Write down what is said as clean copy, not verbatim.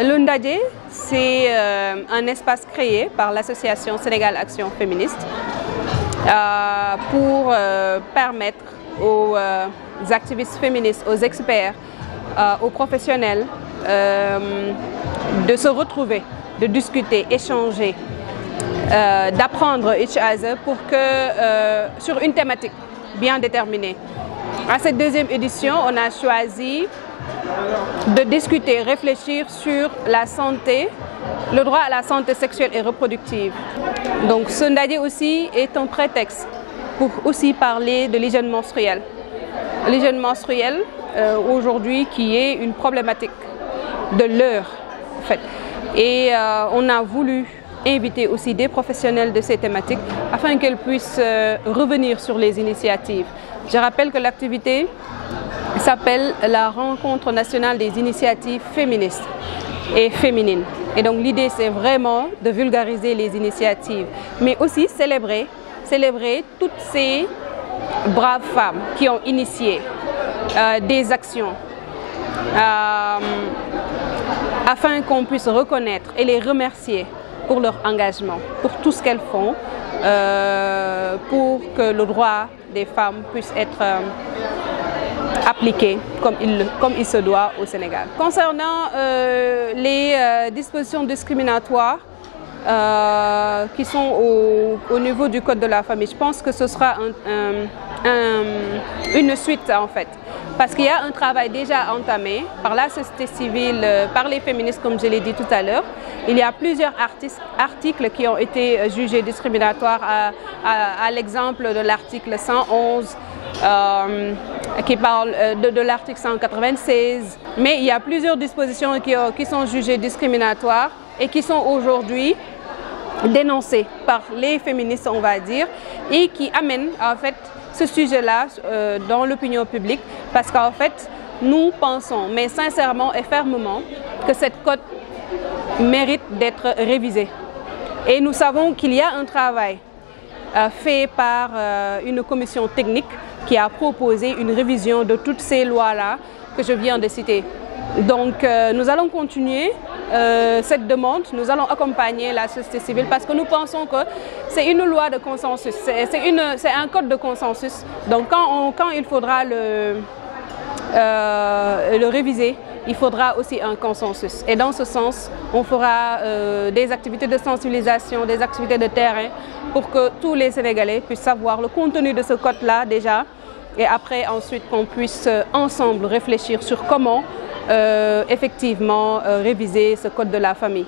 Le Ndaje, c'est un espace créé par l'association Sénégal Action Féministe pour permettre aux activistes féministes, aux experts, aux professionnels de se retrouver, de discuter, échanger, d'apprendre each other pour que sur une thématique bien déterminée. À cette deuxième édition, on a choisi de discuter, réfléchir sur la santé, le droit à la santé sexuelle et reproductive. Donc ce Ndaje aussi est un prétexte pour aussi parler de l'hygiène menstruelle. L'hygiène menstruelle aujourd'hui qui est une problématique de l'heure en fait. Et on a voulu inviter aussi des professionnels de ces thématiques afin qu'elles puissent revenir sur les initiatives. Je rappelle que l'activité s'appelle la Rencontre nationale des initiatives féministes et féminines. Et donc l'idée c'est vraiment de vulgariser les initiatives, mais aussi célébrer toutes ces braves femmes qui ont initié des actions afin qu'on puisse reconnaître et les remercier pour leur engagement, pour tout ce qu'elles font, pour que le droit des femmes puisse être appliqué comme il se doit au Sénégal. Concernant les dispositions discriminatoires qui sont au niveau du Code de la famille, je pense que ce sera une suite en fait. Parce qu'il y a un travail déjà entamé par la société civile, par les féministes comme je l'ai dit tout à l'heure. Il y a plusieurs articles qui ont été jugés discriminatoires à l'exemple de l'article 111 qui parle de l'article 196. Mais il y a plusieurs dispositions qui sont jugées discriminatoires et qui sont aujourd'hui dénoncées par les féministes, on va dire, et qui amènent en fait ce sujet-là dans l'opinion publique parce qu'en fait, nous pensons, mais sincèrement et fermement, que cette code mérite d'être révisée. Et nous savons qu'il y a un travail fait par une commission technique qui a proposé une révision de toutes ces lois-là que je viens de citer. Donc nous allons continuer cette demande, nous allons accompagner la société civile parce que nous pensons que c'est une loi de consensus, c'est un code de consensus. Donc quand il faudra le réviser, il faudra aussi un consensus. Et dans ce sens, on fera des activités de sensibilisation, des activités de terrain pour que tous les Sénégalais puissent savoir le contenu de ce code-là déjà et après ensuite qu'on puisse ensemble réfléchir sur comment effectivement réviser ce code de la famille.